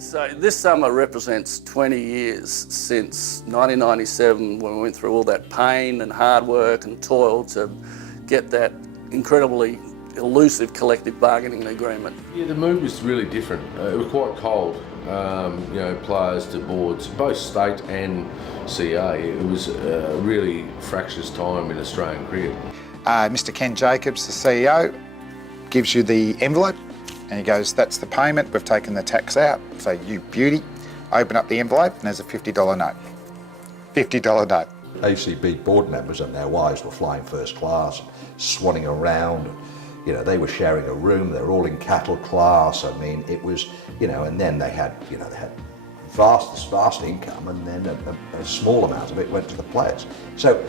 So this summer represents 20 years since 1997, when we went through all that pain and hard work and toil to get that incredibly elusive collective bargaining agreement. Yeah, the mood was really different. It was quite cold. Players to boards, both state and CA. It was a really fractious time in Australian cricket. Mr. Ken Jacobs, the CEO, gives you the envelope and he goes, that's the payment, we've taken the tax out. So you beauty, open up the envelope and there's a $50 note. $50 note. ACB board members and their wives were flying first class, swanning around. You know, they were sharing a room, they were all in cattle class. I mean, it was, and then they had vast income, and then a small amount of it went to the players. So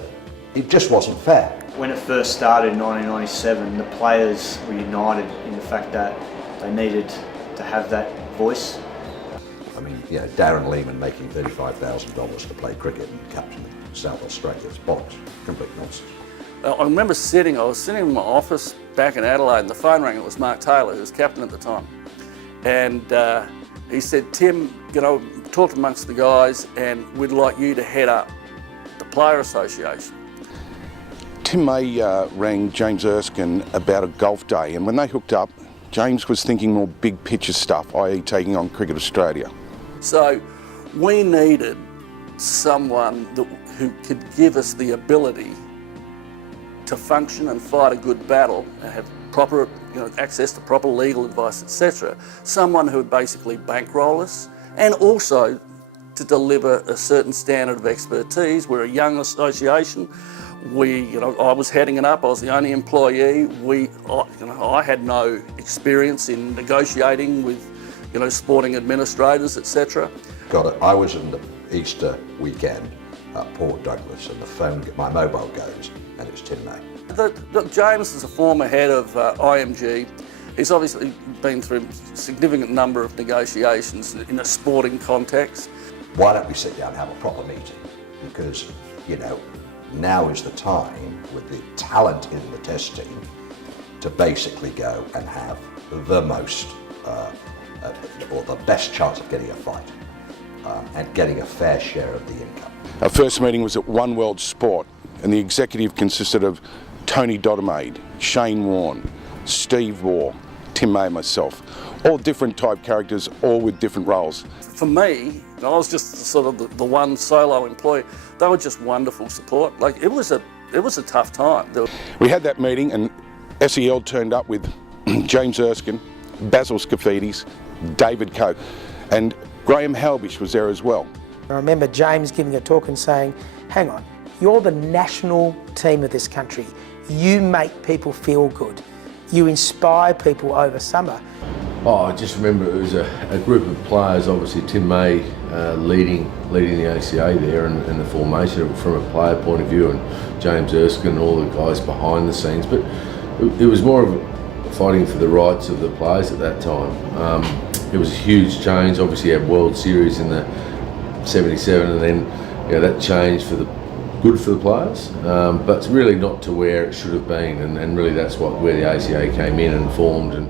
it just wasn't fair. When it first started in 1997, the players were united in the fact that they needed to have that voice. I mean, Darren Lehman making $35,000 to play cricket and captain South Australia. It's bollocks, complete nonsense. I remember I was sitting in my office back in Adelaide and the phone rang. It was Mark Taylor, who was captain at the time. And he said, Tim, talk amongst the guys and we'd like you to head up the Player Association. Tim May rang James Erskine about a golf day, and when they hooked up, James was thinking more big picture stuff, i.e. taking on Cricket Australia. So we needed someone who could give us the ability to function and fight a good battle and have proper access to proper legal advice, etc. Someone who would basically bankroll us and also to deliver a certain standard of expertise. We're a young association. I was heading it up. I was the only employee. I had no experience in negotiating with, sporting administrators, etc. Got it. I was in the Easter weekend at Port Douglas, and my mobile goes, and it's Tim May. Look, James is a former head of IMG. He's obviously been through a significant number of negotiations in a sporting context. Why don't we sit down and have a proper meeting? Because, now is the time, with the talent in the test team, to basically go and have the most, or the best chance of getting a fight and getting a fair share of the income. Our first meeting was at One World Sport, and the executive consisted of Tony Dodemaide, Shane Warne, Steve Waugh, Tim May and myself. All different type characters, all with different roles. For me, I was just sort of the one solo employee. They were just wonderful support. Like, it was a tough time. We had that meeting and SEL turned up with James Erskine, Basil Scafidis, David Cope, and Graham Halbish was there as well. I remember James giving a talk and saying, hang on, you're the national team of this country. You make people feel good. You inspire people over summer. I just remember it was a group of players, obviously Tim May leading the ACA there and the formation from a player point of view, and James Erskine and all the guys behind the scenes. But it was more of fighting for the rights of the players at that time. It was a huge change. Obviously you had World Series in the 77, and then that changed for the good for the players, but it's really not to where it should have been, and really that's where the ACA came in and formed. And